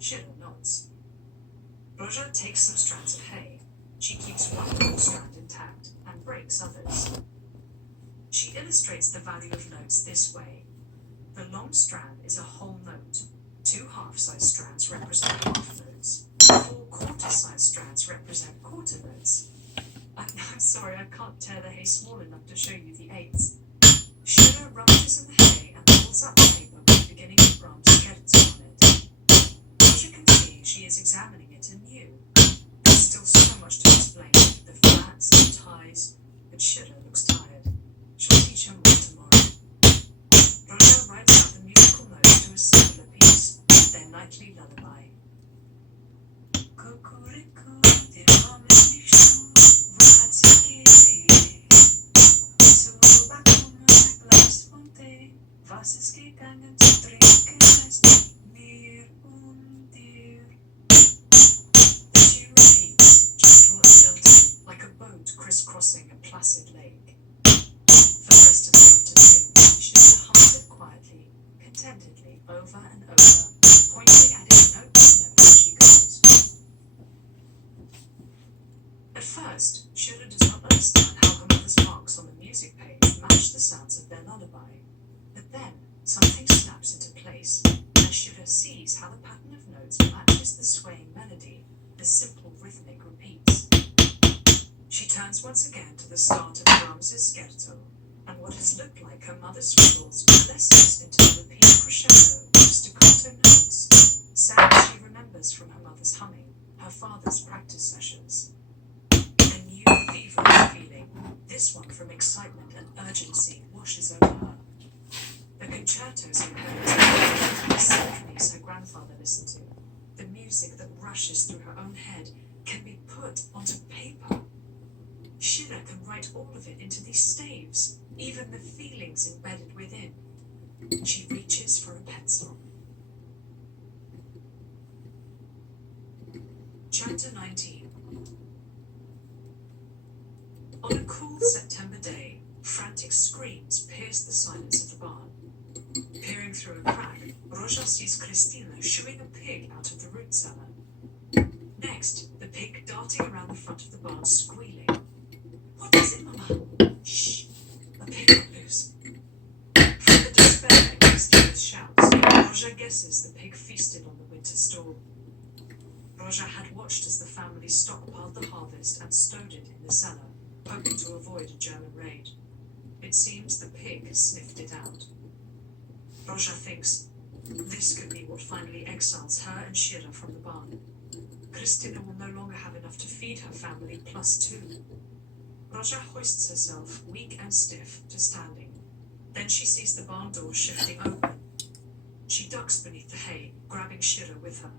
Shira nods. Roja takes some strands of hay. She keeps one long strand intact and breaks others. She illustrates the value of notes this way. The long strand is a whole note. 2 half-size strands represent half notes. 4 quarter-size strands represent quarter notes. I'm sorry, I can't tear the hay small enough to show you the eighths. Shira rummages in the hay and pulls out the paper with the beginning of Brahms' scherzo on it. Roja can see she is examining it anew. There's still so much to explain, the flats, the ties, but Shira looks tired. She'll teach her more tomorrow. Roja writes out the musical notes to a similar piece, their nightly lullaby. Kukureku, Was ist gegangen zu trinken, heißt mir und dir. She repeats, gentle and lilting, like a boat crisscrossing a placid lake. For the rest of the afternoon, Shira hums it quietly, contentedly, over and over, pointing at it note by note as she goes. At first, Shira does not understand how her mother's marks on the music page match the sounds of their lullaby. But then, something snaps into place, and Shira sees how the pattern of notes matches the swaying melody, the simple rhythmic repeats. She turns once again to the start of Brahms' scherzo, and what has looked like her mother's scribbles coalesces into a repeat crescendo of staccato notes, sounds she remembers from her mother's humming, her father's practice sessions. A new feverish feeling, this one from excitement and urgency, washes over her. The concertos in her the symphonies her grandfather listened to, the music that rushes through her own head, can be put onto paper. Shira can write all of it into these staves, even the feelings embedded within. She reaches for a pencil. Chapter 19. On a cool September day, frantic screams pierce the silence of the barn. Peering through a crack, Roja sees Cristina shooing a pig out of the root cellar. Next, the pig darting around the front of the barn squealing. What is it, Mama? Shh! A pig got loose. From the despair in Cristina's shouts, Roja guesses the pig feasted on the winter store. Roja had watched as the family stockpiled the harvest and stowed it in the cellar, hoping to avoid a German raid. It seems the pig sniffed it out. Roja thinks, this could be what finally exiles her and Shira from the barn. Cristina will no longer have enough to feed her family +2. Roja hoists herself, weak and stiff, to standing. Then she sees the barn door shifting open. She ducks beneath the hay, grabbing Shira with her.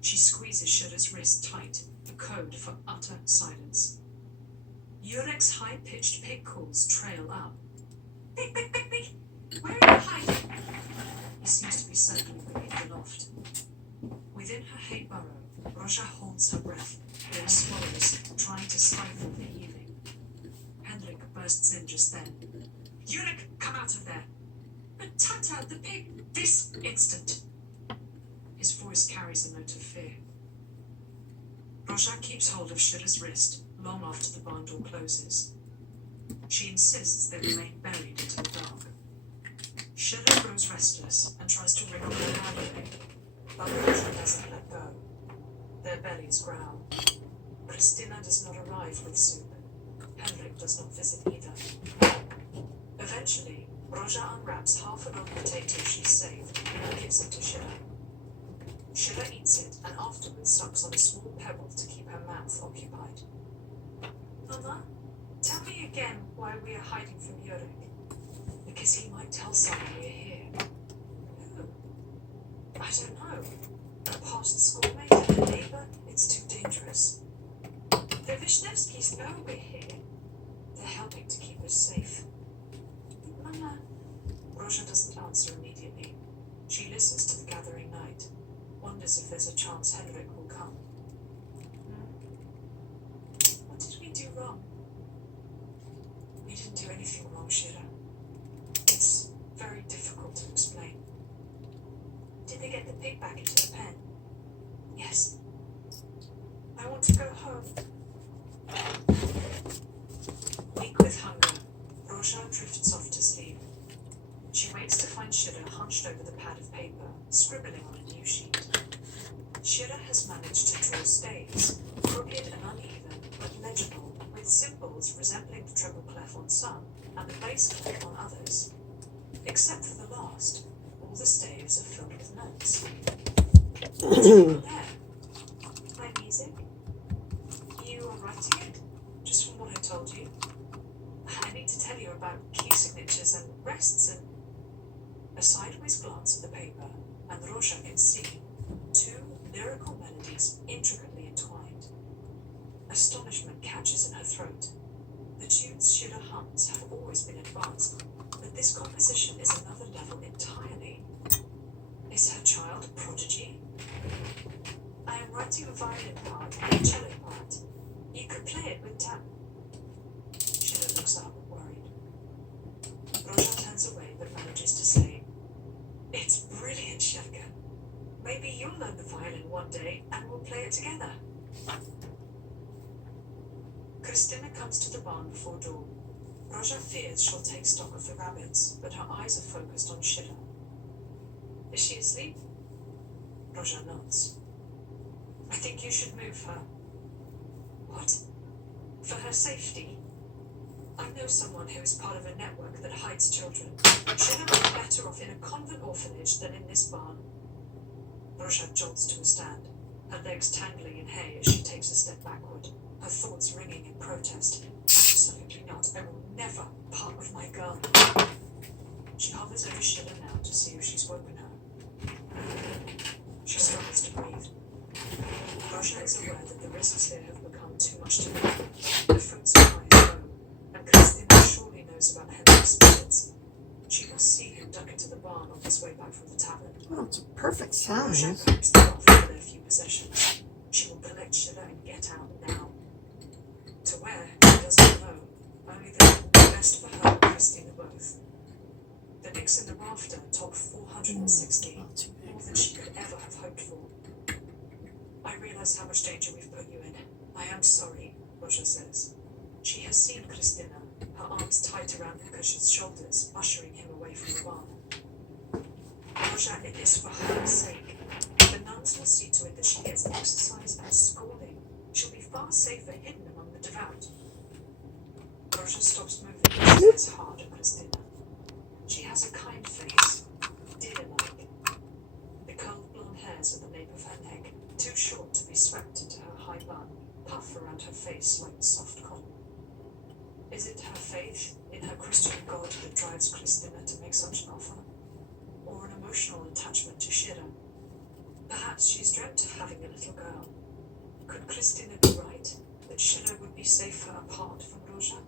She squeezes Shira's wrist tight, the code for utter silence. Jurek's high-pitched pig calls trail up. Pig, pig, pig, pig! Where are you hiding? He seems to be circling beneath the loft. Within her hay burrow, Roja holds her breath, then swallows, trying to stifle the heaving. Henrik bursts in just then. Jurek, come out of there! But Tata, the pig, this instant! His voice carries a note of fear. Roja keeps hold of Shira's wrist, long after the barn door closes. She insists they remain buried into the dark. Shira grows restless and tries to wriggle her hand away, but Roja doesn't let go. Their bellies growl. Cristina does not arrive with soup. Henrik does not visit either. Eventually, Roja unwraps half an old potato she's saved and gives it to Shira. Shira eats it and afterwards sucks on a small pebble to keep her mouth occupied. Mama, tell me again why we are hiding from Jurek. Because he might tell someone we're here. Who? I don't know. A past schoolmate, a neighbor? It's too dangerous. The Vishnevskys know we're here. They're helping to keep us safe. Mama. Roja doesn't answer immediately. She listens to the gathering night, wonders if there's a chance Henrik will come. What did we do wrong? We didn't do anything wrong, Shira. It's very difficult to explain. Did they get the pig back into the pen? Yes. I want to go home. Weak with hunger, Roja drifts off to sleep. She waits to find Shira hunched over the pad of paper, scribbling on a new sheet. Shira has managed to draw staves, crooked and uneven, but legible, with symbols resembling the treble clef on some and the bass clef on others. Except for the last, all the staves are filled with notes. What's going on there? My music? You are writing it? Just from what I told you? I need to tell you about key signatures and rests and... A sideways glance at the paper, and Roja can see two lyrical melodies intricately entwined. Astonishment catches in her throat. The tunes Shira hums have always been advanced, but this composition is another level entirely. Is her child a prodigy? I am writing a violin part and a cello part. You could play it with tap. Shira looks up, worried. Roja turns away but manages to say, "It's brilliant, Shevka. Maybe you'll learn the violin one day and we'll play it together." Kristina comes to the barn before dawn. Roja fears she'll take stock of the rabbits, but her eyes are focused on Shira. Is she asleep? Roja nods. I think you should move her. What? For her safety? I know someone who is part of a network that hides children. Shira would be better off in a convent orphanage than in this barn. Roja jolts to a stand, her legs tangling in hay as she takes a step backward, her thoughts ringing in protest. Absolutely not. I will never part with my girl. She hovers over Shira now to see if she's woken her. She struggles to breathe. Roja is aware that the risks here have become too much to bear. The fruits are high and low, and Kristina surely knows about Henrik's spirits. She must see him duck into the barn on his way back from the tavern. Well, it's a perfect sound. Roja packs them off for their few possessions. She will collect Shira and get out now. To where, she doesn't know. Only that the best for her and Kristina both. The nicks in the rafter top 460, more than she could ever have hoped for. I realize how much danger we've put you in. I am sorry, Roja says. She has seen Kristina, her arms tight around Nikosha's shoulders, ushering him away from the barn. Roja, it is for her sake. The nuns will see to it that she gets exercise and schooling. She'll be far safer hidden among the devout. Roja stops moving and stares hard at Kristina. She has a kind face, deer-like. The curled blonde hairs at the nape of her neck, too short to be swept into her high bun, puff around her face like soft cotton. Is it her faith in her Christian God that drives Kristina to make such an offer? Or an emotional attachment to Shira? Perhaps she's dreamt of having a little girl. Could Kristina be right, that Shira would be safer apart from Roja?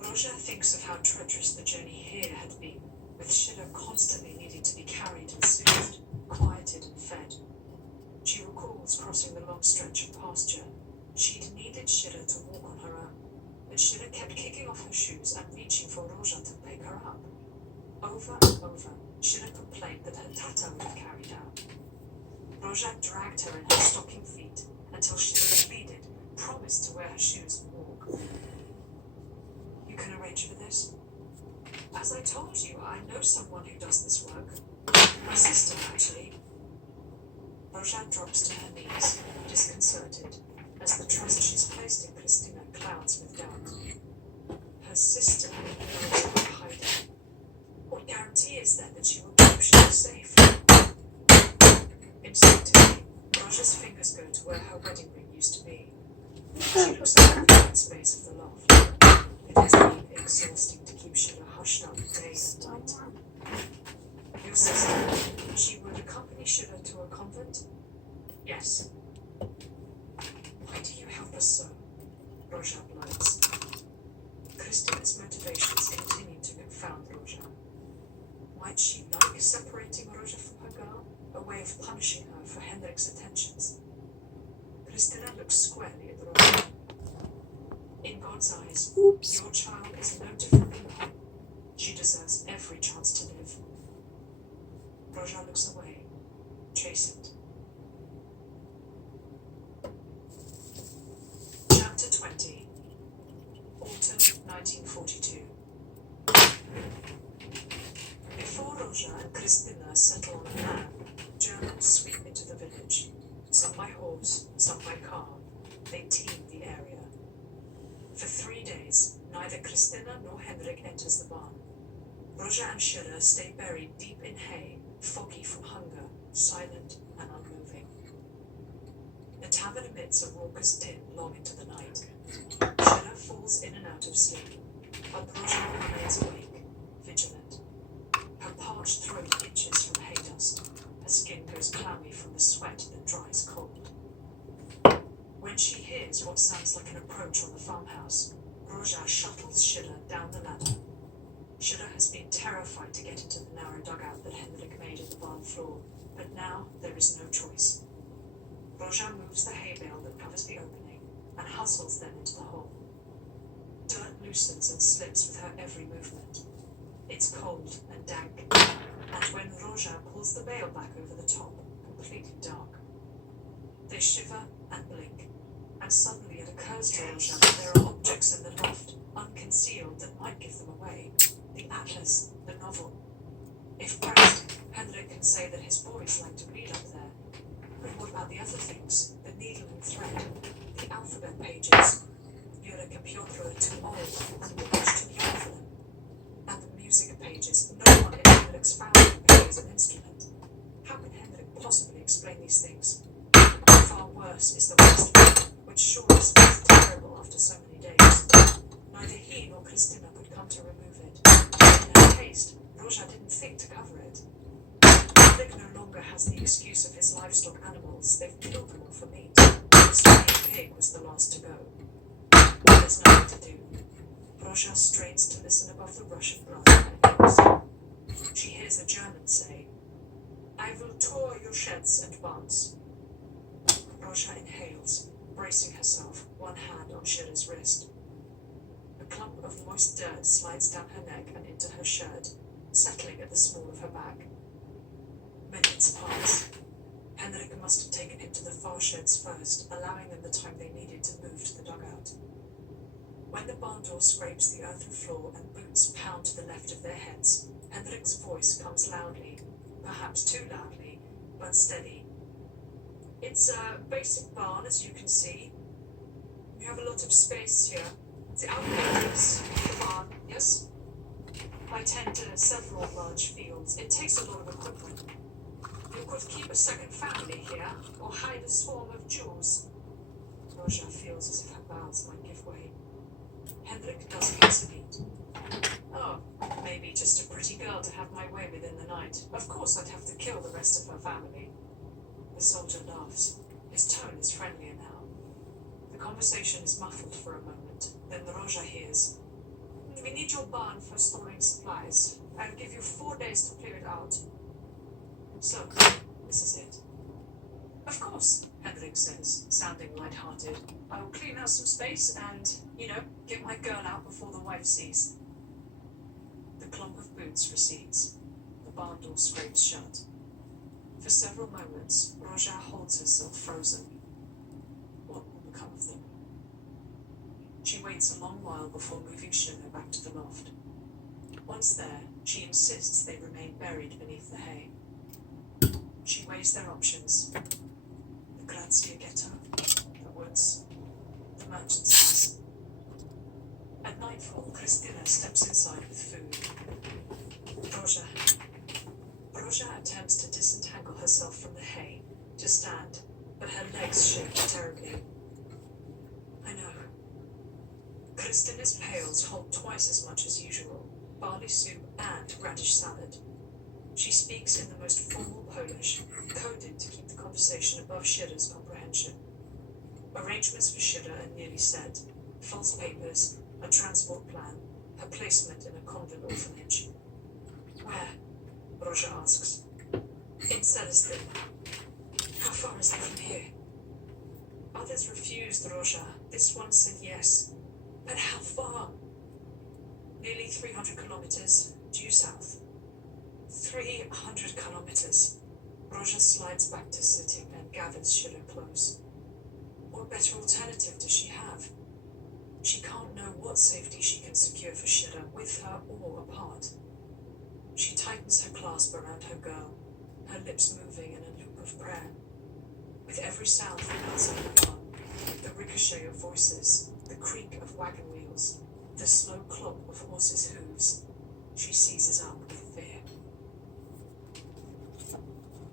Roja thinks of how treacherous the journey here had been, with Shira constantly needing to be carried and soothed, quieted and fed. She recalls crossing the long stretch of pasture. She'd needed Shira to walk on her own, but Shira kept kicking off her shoes and reaching for Roja to pick her up. Over and over, Shira complained that her tata would have carried her. Roja dragged her in her stocking feet until Shira pleaded, promised to wear her shoes and walk. You can arrange for this? As I told you, I know someone who does this work. My sister, actually. Roja drops to her knees, disconcerted, as the trust she's placed in Kristina clouds with doubt. Her sister knows about hiding. What guarantee is there that she will keep Shira safe? Instinctively, Roja's fingers go to where her wedding ring used to be. She looks at the vacant space of the loft. It has been exhausting to keep Shira hushed up day and night. Your sister, she would accompany Shira to a convent? Yes. Why do you help us so? Roja blows. Kristina's motivations continue to confound Roja. Might she like separating Roja from her girl? A way of punishing her for Henrik's attentions? Kristina looks squarely at Roja. In God's eyes, your child is no different from her. She deserves every chance to live. Roja looks away, chastened. 1942. Before Roja and Kristina settle on a plan, Germans sweep into the village. Some by horse, some by car. They teem the area. For 3 days, neither Kristina nor Henrik enters the barn. Roja and Schiller stay buried deep in hay, foggy from hunger, silent and unmoving. The tavern emits a raucous din long into the night. Schiller falls in and out of sleep, but Roja remains awake, vigilant. Her parched throat itches from hay dust. Her skin goes clammy from the sweat that dries cold. When she hears what sounds like an approach on the farmhouse, Roja shuttles Schiller down the ladder. Schiller has been terrified to get into the narrow dugout that Henrik made in the barn floor, but now there is no choice. Roja moves the hay bale that covers the opening and hustles them into the hole. Dirt loosens and slips with her every movement. It's cold and dank, and when Roja pulls the bale back over the top, completely dark. They shiver and blink, and suddenly it occurs to Roja that there are objects in the loft, unconcealed, that might give them away. The atlas, the novel. If pressed, Henrik can say that his boys like to read up there. But what about the other things? The needle and thread, the alphabet pages. Jurek and Piotr are too old and much too young for them. And the music pages. No one in Henrik's family plays an instrument. How can Henrik possibly explain these things? Far worse is the waste, which surely smells terrible after so many days. Neither he nor Kristina could come to remove it. In her haste, Roja didn't think to cover it. Henrik no longer has the excuse of his livestock animals. They've killed them all for meat. The stray pig was the last to go. There's nothing to do. Roja strains to listen above the rush of blood in her ears. She hears a German say, "I will tour your sheds and barns." Roja inhales, bracing herself, one hand on Schiller's wrist. A clump of moist dirt slides down her neck and into her shirt, settling at the small of her back. Minutes pass. Henrik must have taken him to the far sheds first, allowing them the time they needed to move to the dugout. When the barn door scrapes the earthen floor and boots pound to the left of their heads, Henrik's voice comes loudly, perhaps too loudly, but steady. "It's a basic barn, as you can see. We have a lot of space here. The outbuildings, the barn, yes? I tend to several large fields. It takes a lot of equipment. You could keep a second family here, or hide a swarm of Jews." Roja feels as if her bowels might give way. Henrik doesn't hesitate. "Oh, maybe just a pretty girl to have my way with in the night. Of course I'd have to kill the rest of her family." The soldier laughs. His tone is friendlier now. The conversation is muffled for a moment. Then Roja hears, "We need your barn for storing supplies. I'll give you 4 days to clear it out." "So, this is it." "Of course," Henrik says, sounding light-hearted. "I'll clean out some space and, get my girl out before the wife sees." The clump of boots recedes. The barn door scrapes shut. For several moments, Roja holds herself frozen. What will become of them? She waits a long while before moving Schiller back to the loft. Once there, she insists they remain buried beneath the hay. She weighs their options. The Grazia Ghetto, the woods, the merchant's house. At nightfall, Kristina steps inside with food. Roja attempts to disentangle herself from the hay, to stand, but her legs shake terribly. I know. Kristina's pails hold twice as much as usual, barley soup and radish salad. She speaks in the most formal Polish, coded to keep the conversation above Schiller's comprehension. Arrangements for Schiller are nearly set. False papers, a transport plan, her placement in a convent orphanage. "Where?" Roja asks. "In Celestin." "How far is that from here?" Others refused Roja. This one said yes. "But how far?" "Nearly 300 kilometers, due south." 300 kilometers. Roja slides back to sitting and gathers Schiller close. What better alternative does she have? She can't know what safety she can secure for Shira with her or apart. She tightens her clasp around her girl, her lips moving in a loop of prayer. With every sound from outside the barn, the ricochet of voices, the creak of wagon wheels, the slow clop of horses' hooves, she seizes up with fear.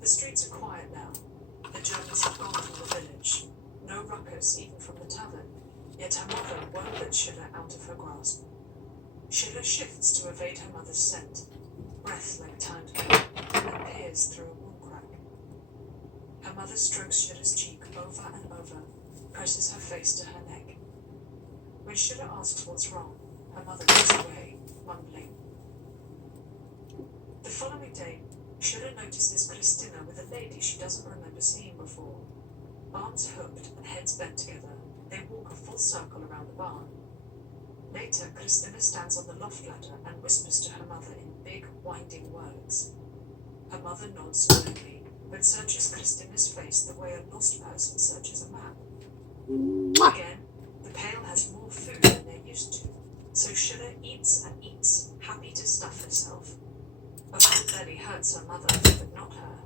The streets are quiet now. The Germans have gone from the village. No ruckus even from the tavern, yet her mother won't let Shira out of her grasp. Shira shifts to evade her mother's scent, breath like timed gun, and peers through a wall crack. Her mother strokes Shira's cheek over and over, presses her face to her neck. When Shira asks what's wrong, her mother looks away, mumbling. The following day, Shira notices Christina with a lady she doesn't remember seeing before. Arms hooked and heads bent together, they walk a full circle around the barn. Later, Christina stands on the loft ladder and whispers to her mother in big, winding words. Her mother nods slowly, but searches Christina's face the way a lost person searches a map. Again, the pail has more food than they're used to, so Shira eats and eats, happy to stuff herself. A full belly hurts her mother, but not her.